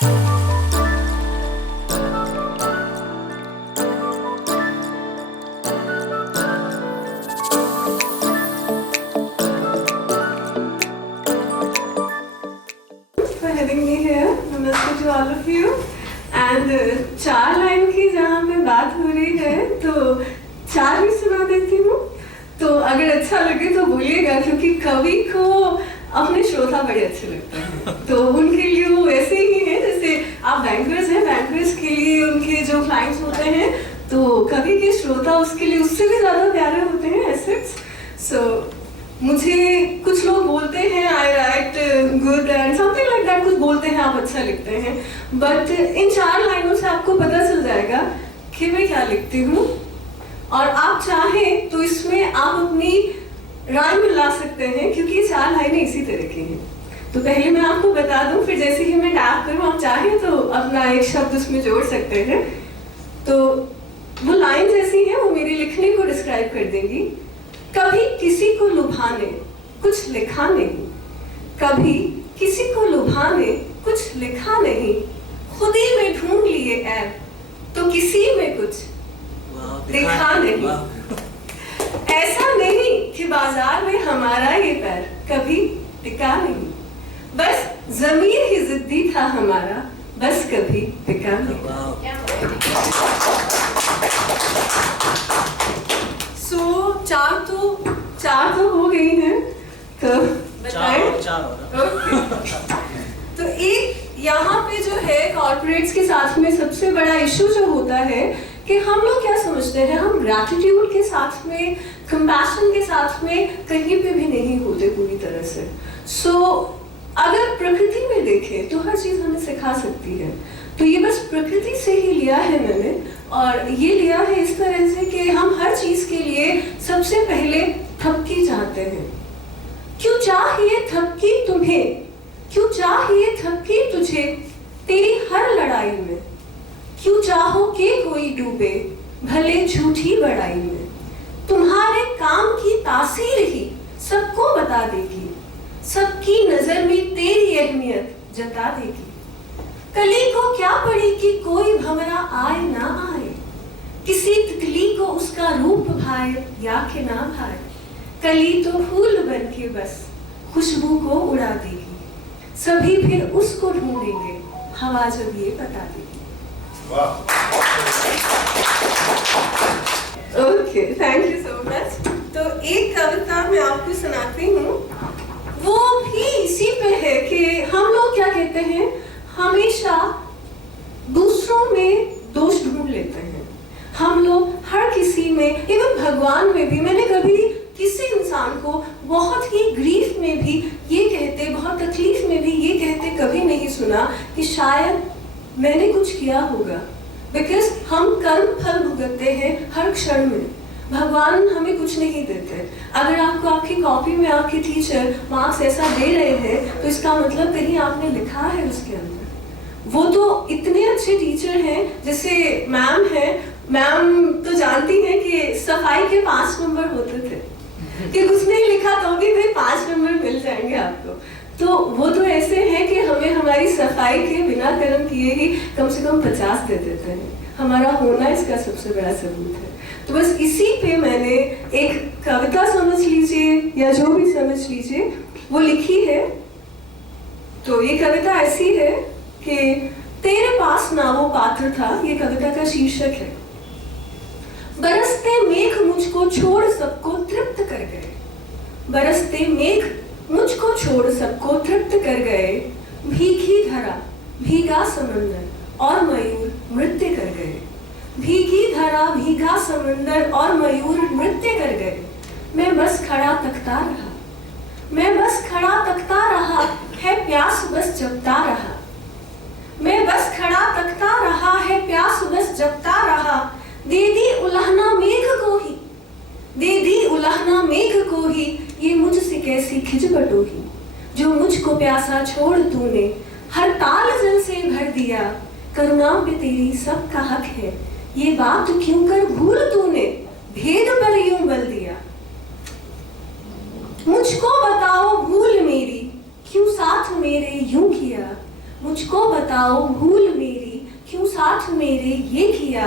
having me here. Namaste to all of you. And चार line की जहाँ पे बात हो रही है तो चार ही सुना देती हूँ, तो अगर अच्छा लगे तो बोलिएगा, क्योंकि कवि को अपने श्रोता बड़े अच्छे लगते हैं, तो उनके लिए वो ऐसे ही है जैसे आप बैंकर्स हैं, बैंकर्स के लिए उनके जो क्लाइंट्स होते हैं तो कवि के श्रोता उसके लिए उससे भी ज़्यादा प्यारे होते हैं, एसेट्स। सो मुझे कुछ लोग बोलते हैं I write good and something like that, कुछ बोलते हैं आप अच्छा लिखते हैं, बट इन चार लाइनों से आपको पता चल जाएगा कि मैं क्या लिखती हूँ। और आप चाहें तो इसमें आप अपनी राइम मिला सकते हैं, क्योंकि ये चार लाइनें इसी तरह की हैं। तो पहले मैं आपको बता दूं, फिर जैसे ही मैं टैप करूँ आप चाहें तो अपना एक शब्द उसमें जोड़ सकते हैं। तो वो लाइन्स ऐसी हैं, वो मेरे लिखने को डिस्क्राइब कर देंगी। कभी किसी को लुभाने कुछ लिखा नहीं, कभी किसी को लुभाने कुछ लिखा नहीं, खुद ही में ढूंढ लिए ऐब तो किसी में कुछ दिखा नहीं। ऐसा नहीं कि बाजार में हमारा ये पैर कभी टिका नहीं, बस ज़मीर ही जिद्दी था हमारा, बस कभी टिका नहीं। चार तो हो गई हैं, तो बताएं। तो एक यहाँ पे जो है कॉर्पोरेट्स के साथ में सबसे बड़ा इशू जो होता है कि हम लोग क्या समझते हैं, हम ग्रैटिट्यूड के साथ में, कंपैशन के साथ में कहीं पे भी नहीं होते पूरी तरह से। सो अगर प्रकृति में देखें तो हर चीज़ हमें सिखा सकती है, तो ये बस प्रकृति से ही लिया है मैंने, और ये लिया है इस तरह से कि हम हर चीज़ के लिए सबसे पहले थपकी चाहते हैं। क्यों चाहिए थपकी तुम्हें, क्यों चाहिए थपकी तुझे तेरी हर लड़ाई में, क्यों चाहो कि कोई डूबे भले झूठी बड़ाई में, तुम्हारे काम की तासीर ही सबको बता देगी, सबकी नजर में तेरी अहमियत जता देगी। कली को क्या पड़ी कि कोई भंवरा आए ना आए, किसी तितली को उसका रूप भाए या कि ना भाए, कली तो फूल बन के बस खुशबू को उड़ा देगी, सभी फिर उसको ढूंढेंगे हवा जब ये बता देगी। Okay, thank you so much. तो एक कविता मैं आपको सुनाती हूँ, वो भी इसी पे है कि हम लोग क्या कहते हैं, हमेशा दूसरों में दोष ढूंढ लेते हैं। हम लोग हर किसी में, इवन भगवान में भी, मैंने कभी किसी इंसान को बहुत ही ग्रीफ में भी ये कहते, बहुत तकलीफ में भी ये कहते कभी नहीं सुना कि शायद मैंने कुछ किया होगा, बिकॉज हम कर्म फल भुगतते हैं हर क्षण में। भगवान हमें कुछ नहीं देते। अगर आपको आपकी कॉपी में आपके टीचर मार्क्स ऐसा दे रहे हैं तो इसका मतलब कहीं आपने लिखा है उसके अंदर। वो तो इतने अच्छे टीचर हैं, जैसे मैम है, मैम तो जानती हैं कि सफाई के 5 नंबर होते थे, कि कुछ नहीं लिखा तो भी भाई 5 नंबर मिल जाएंगे आपको। तो वो तो ऐसे हैं कि हमें हमारी सफाई के बिना कर्म किए ही कम से कम 50 दे देते हैं। हमारा होना इसका सबसे बड़ा सबूत है। तो बस इसी पे मैंने एक कविता समझ लीजिए या जो भी समझ लीजिए वो लिखी है। तो ये कविता ऐसी है कि तेरे पास ना वो पात्र था, ये कविता का शीर्षक है। बरसते मेघ मुझको छोड़ सबको तृप्त कर गए, बरसते मेघ मुझको छोड़ सबको तृप्त कर गए, भीगी धरा भीगा समंदर और मयूर नृत्य कर गए, भीगी धरा भीगा समंदर और मयूर नृत्य कर गए। मैं बस खड़ा तकता रहा, मैं बस खड़ा तकता रहा, है प्यास बस जपता रहा, मैं बस खड़ा तकता रहा, है प्यास बस जपता रहा। दे दी उलहना मेघ को ही, दे दी उलहना मेघ को ही, ये मुझसे कैसी खिजबटोही, जो मुझको प्यासा छोड़ तूने हर ताल जल से भर दिया, करुणा पे तेरी सबका हक है, ये बात क्यों कर भूल तूने भेद पर यूं बल दिया। मुझको बताओ भूल मेरी क्यों साथ मेरे यूं किया, मुझको बताओ भूल मेरी क्यों साथ मेरे ये किया।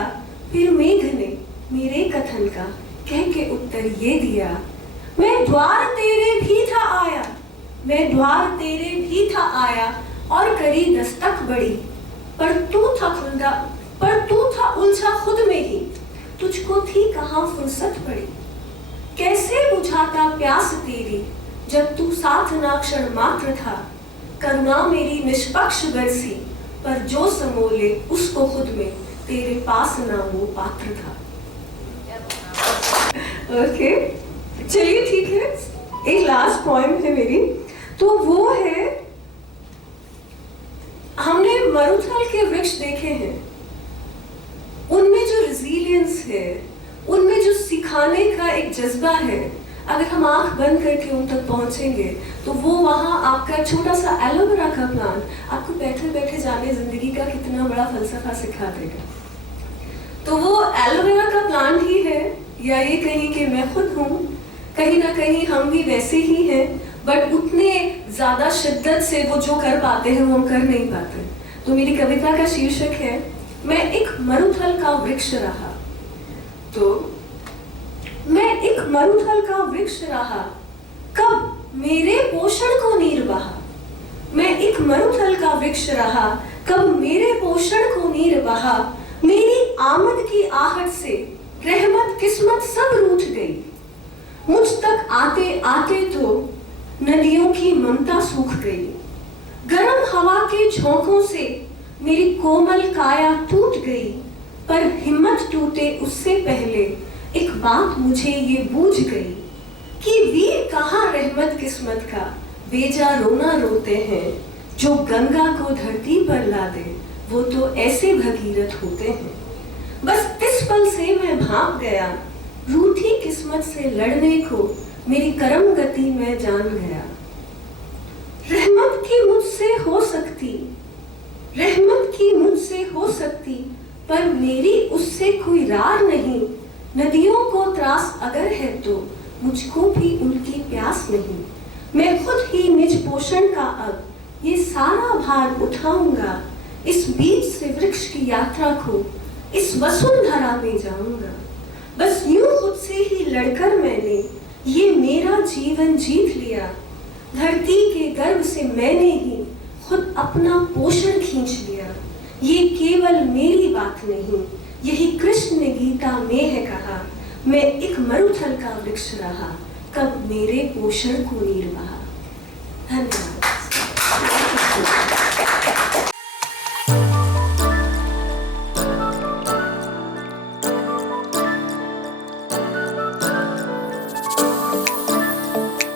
फिर मेघ ने मेरे कथन का कह के उत्तर ये दिया, मैं द्वार तेरे भी था आया, मैं द्वार तेरे भी था आया और करी दस्तक बड़ी, पर तू था उलझा खुद में ही, तुझको थी कहाँ फुर्सत पड़ी। कैसे बुझाता प्यास तेरी जब तू साथ ना क्षण मात्र था, करुणा मेरी निष्पक्ष बरसी पर जो समोले उसको खुद में, तेरे पास ना वो पात्र था। ओके चलिए ठीक है, एक लास्ट पॉइंट है मेरी, तो वो है, हमने मरुथल के वृक्ष देखे हैं, उनमें जो रेजिलियंस है, उनमें जो सिखाने का एक जज्बा है, अगर हम आंख बंद करके उन तक पहुंचेंगे तो वो वहां आपका छोटा सा एलोवेरा का प्लांट आपको बैठे बैठे जाने जिंदगी का कितना बड़ा फलसफा सिखा देगा। तो वो एलोवेरा का प्लांट ही है, या ये कहीं कि मैं खुद हूँ, कहीं ना कहीं हम भी वैसे ही हैं, बट उतने ज्यादा शिद्दत से वो जो कर पाते हैं वो हम कर नहीं पाते। तो मेरी कविता का शीर्षक है, मैं एक मरुथल का वृक्ष रहा। तो मैं एक मरुथल का वृक्ष रहा, कब मेरे पोषण को नीर बहा। मैं एक मरुथल का वृक्ष रहा, कब मेरे पोषण को नीर बहा। मेरी आमद की आहट से रहमत किस्मत सब रूठ गई, मुझ तक आते आते तो नदियों की ममता सूख गई। गर्म हवा के झोंकों से मेरी कोमल काया टूट गई, पर हिम्मत टूटे उससे पहले एक बात मुझे ये बूझ गई कि वीर कहाँ रहमत किस्मत का बेजा रोना रोते हैं, जो गंगा को धरती पर ला दे वो तो ऐसे भगीरथ होते हैं। बस इस पल से मैं भाग गया, रूठी किस्मत से लड़ने को मेरी कर्म गति में जान गया। रहमत की मुझसे हो सकती, रहमत की मुझसे हो सकती, पर मेरी उससे कोई रार नहीं। नदियों को त्रास अगर है तो मुझको भी उनकी प्यास नहीं। मैं खुद ही निज पोषण का अब ये सारा भार उठाऊंगा, इस बीच से वृक्ष की यात्रा को इस वसुंधरा में जाऊंगा। बस यूं खुद से ही लड़कर मैंने ये मेरा जीवन जीत लिया। धरती के गर्भ से मैंने ही खुद अपना पोषण खींच लिया। ये केवल मेरी बात नहीं, यही कृष्ण ने गीता में है कहा, मैं एक मरुथल का वृक्ष रहा, कब मेरे पोषण को नीर बहा। धन्यवाद।